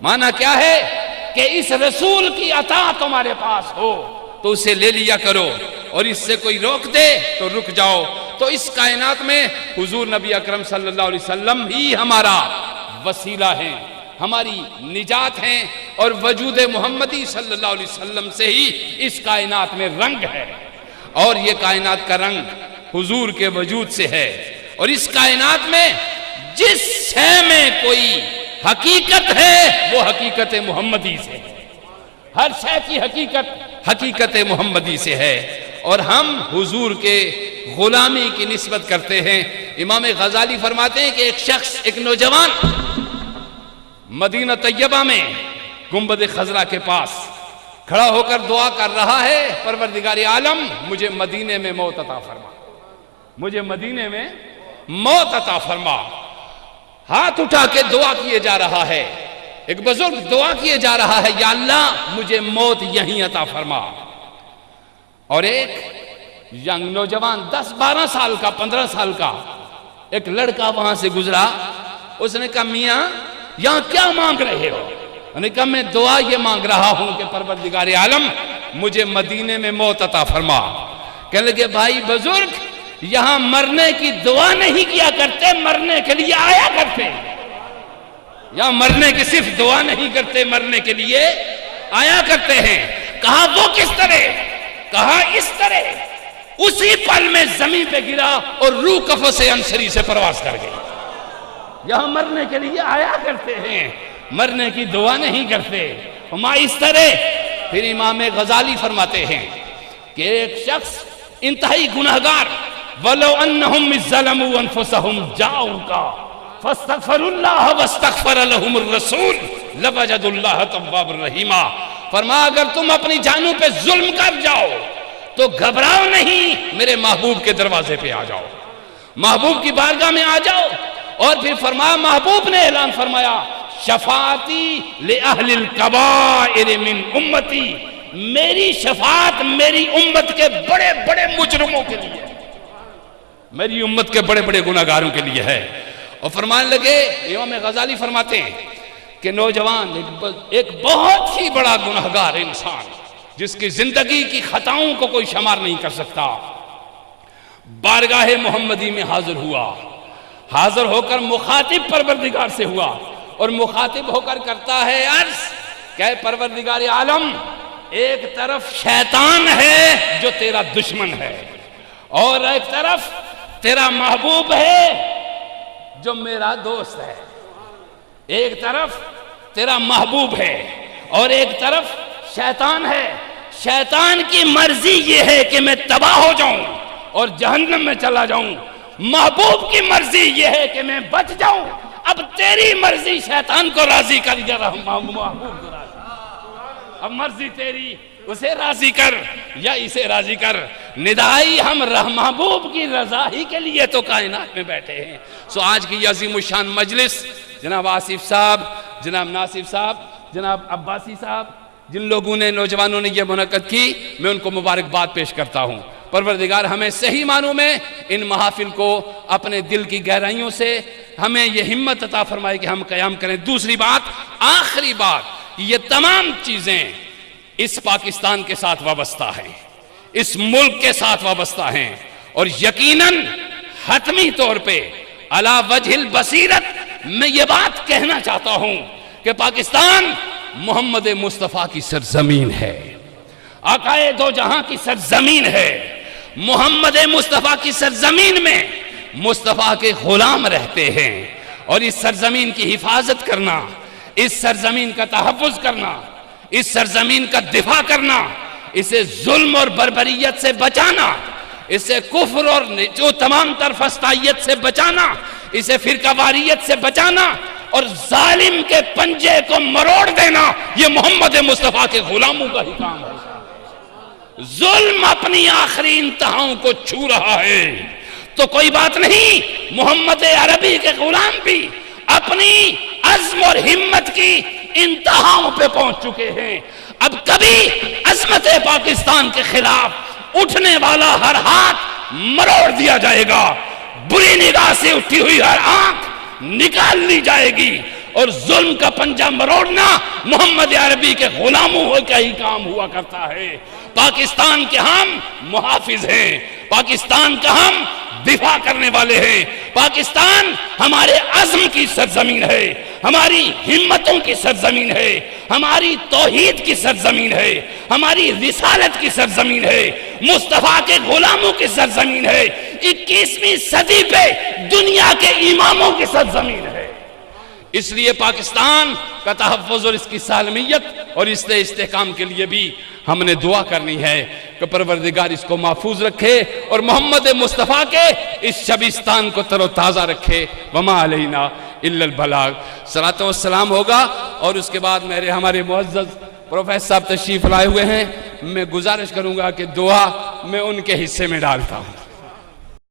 معنی کیا ہے کہ اس رسول کی عطا تمہارے پاس ہو تو اسے لے لیا کرو، اور اس سے کوئی روک دے تو رک جاؤ۔ تو اس کائنات میں حضور نبی اکرم صلی اللہ علیہ وسلم ہی ہمارا وسیلہ ہیں، ہماری نجات ہیں، اور وجود محمدی صلی اللہ علیہ وسلم سے ہی اس کائنات میں رنگ ہے، اور یہ کائنات کا رنگ حضور کے وجود سے ہے۔ اور اس کائنات میں جس شے میں کوئی حقیقت ہے وہ حقیقت محمدی سے ہے، ہر شے کی حقیقت محمدی سے ہے، اور ہم حضور کے غلامی کی نسبت کرتے ہیں۔ امام غزالی فرماتے ہیں کہ ایک شخص، ایک نوجوان مدینہ طیبہ میں گنبد خضرا کے پاس کھڑا ہو کر دعا کر رہا ہے، پروردگار عالم مجھے مدینے میں موت عطا فرما، مجھے مدینے میں موت عطا فرما۔ ہاتھ اٹھا کے دعا کیے جا رہا ہے، ایک بزرگ دعا کیے جا رہا ہے، یا اللہ مجھے موت یہیں عطا فرما۔ اور ایک ینگ نوجوان 10-12 سال کا، 15 سال کا ایک لڑکا وہاں سے گزرا، اس نے کہا میاں یہاں کیا مانگ رہے ہو؟ انہوں نے کہا میں دعا یہ مانگ رہا ہوں کہ پروردگار عالم مجھے مدینے میں موت عطا فرما۔ کہنے لگے بھائی بزرگ، یہاں مرنے کی دعا نہیں کیا کرتے، مرنے کے لیے آیا کرتے، یہاں مرنے کی صرف دعا نہیں کرتے، مرنے کے لیے آیا کرتے ہیں۔ کہا وہ کس طرح؟ کہا اس طرح، اسی پل میں زمین پہ گرا اور روح کفوں سے انصری سے پرواز کر گئی۔ یہاں مرنے کے لیے آیا کرتے ہیں، مرنے کی دعا نہیں کرتے، ہم اس طرح۔ پھر امام غزالی فرماتے ہیں کہ ایک شخص انتہائی گناہگار، وَلَوْ أَنَّهُمْ إِذْ ظَلَمُوا أَنفُسَهُمْ جَاءُوكَ فَاسْتَغْفَرُوا اللَّهَ وَاسْتَغْفَرَ لَهُمُ الرَّسُولُ لَوَجَدُوا اللَّهَ تَوَّابًا رَحِيمًا۔ فرمایا اگر تم اپنی جانوں پہ ظلم کر جاؤ تو گھبراؤ نہیں، میرے محبوب کے دروازے پہ آ جاؤ، محبوب کی بارگاہ میں آ جاؤ۔ اور پھر فرمایا، محبوب نے اعلان فرمایا، شفاعتی لأہل الکبائر من امتی، میری شفاعت میری امت کے بڑے بڑے مجرموں کے لیے، میری امت کے بڑے بڑے گناہگاروں کے لیے ہے۔ اور فرمانے لگے، امام غزالی فرماتے ہیں کہ نوجوان ایک بہت ہی بڑا گناہگار انسان جس کی زندگی کی خطاؤں کو کوئی شمار نہیں کر سکتا، بارگاہ محمدی میں حاضر ہوا، حاضر ہو کر مخاطب پروردگار سے ہوا، اور مخاطب ہو کر کرتا ہے عرض کہ پروردگار عالم، ایک طرف شیطان ہے جو تیرا دشمن ہے، اور ایک طرف تیرا محبوب ہے جو میرا دوست ہے، ایک طرف تیرا محبوب ہے اور ایک طرف شیطان ہے۔ شیطان کی مرضی یہ ہے کہ میں تباہ ہو جاؤں اور جہنم میں چلا جاؤں، محبوب کی مرضی یہ ہے کہ میں بچ جاؤں۔ اب تیری مرضی شیطان کو راضی کر، یا محبوب کو راضی، اب مرضی تیری، اسے راضی کر یا اسے راضی کر۔ ندائی ہم محبوب کی رضا ہی کے لیے تو کائنات میں بیٹھے ہیں۔ سو آج کی عظیم الشان مجلس، جناب آصف صاحب، جناب ناصف صاحب، جناب عباسی صاحب، جن لوگوں نے، نوجوانوں نے یہ منعقد کی، میں ان کو مبارکباد پیش کرتا ہوں۔ پروردگار ہمیں صحیح معنوں میں ان محافل کو اپنے دل کی گہرائیوں سے ہمیں یہ ہمت عطا فرمائے کہ ہم قیام کریں۔ دوسری بات، آخری بات، یہ تمام چیزیں اس پاکستان کے ساتھ وابستہ ہیں، اس ملک کے ساتھ وابستہ ہیں، اور یقیناً حتمی طور پہ علی وجہ البصیرت میں یہ بات کہنا چاہتا ہوں کہ پاکستان محمد مصطفیٰ کی سرزمین ہے، آقائے دو جہاں کی سرزمین ہے۔ محمد مصطفیٰ کی سرزمین میں مصطفیٰ کے غلام رہتے ہیں، اور اس سرزمین کی حفاظت کرنا، اس سرزمین کا تحفظ کرنا، اس سرزمین کا دفاع کرنا، اسے ظلم اور بربریت سے بچانا، اسے کفر اور جو تمام تر فسطائیت سے بچانا، اسے فرقہ واریت سے بچانا، اور ظالم کے پنجے کو مروڑ دینا، یہ محمد مصطفیٰ کے غلاموں کا ہی کام ہے۔ ظلم اپنی آخری انتہاؤں کو چھو رہا ہے تو کوئی بات نہیں، محمد عربی کے غلام بھی اپنی عزم اور ہمت کی انتہاؤں پہ پہنچ چکے ہیں۔ اب کبھی عظمت پاکستان کے خلاف اٹھنے والا ہر ہاتھ مروڑ دیا جائے گا، بری نگاہ سے اٹھی ہوئی ہر آنکھ نکال لی جائے گی، اور ظلم کا پنجہ مروڑنا محمد عربی کے غلاموں کا ہی کام ہوا کرتا ہے۔ پاکستان کے ہم محافظ ہیں، پاکستان کا ہم دفاع کرنے والے ہیں۔ پاکستان ہمارے عزم کی سرزمین ہے، ہماری ہمتوں کی سرزمین ہے، ہماری توحید کی سرزمین ہے، ہماری رسالت کی سرزمین ہے، مصطفیٰ کے غلاموں کی سرزمین ہے، 21ویں صدی پہ دنیا کے اماموں کی سرزمین ہے۔ اس لیے پاکستان کا تحفظ اور اس کی سالمیت اور اس کے استحکام کے لیے بھی ہم نے دعا کرنی ہے کہ پروردگار اس کو محفوظ رکھے اور محمد مصطفیٰ کے اس شبستان کو تر و تازہ رکھے۔ وما علینا الا البلاغ۔ صلاۃ و السلام ہوگا اور اس کے بعد ہمارے معزز پروفیسر صاحب تشریف لائے ہوئے ہیں، میں گزارش کروں گا کہ دعا میں ان کے حصے میں ڈالتا ہوں۔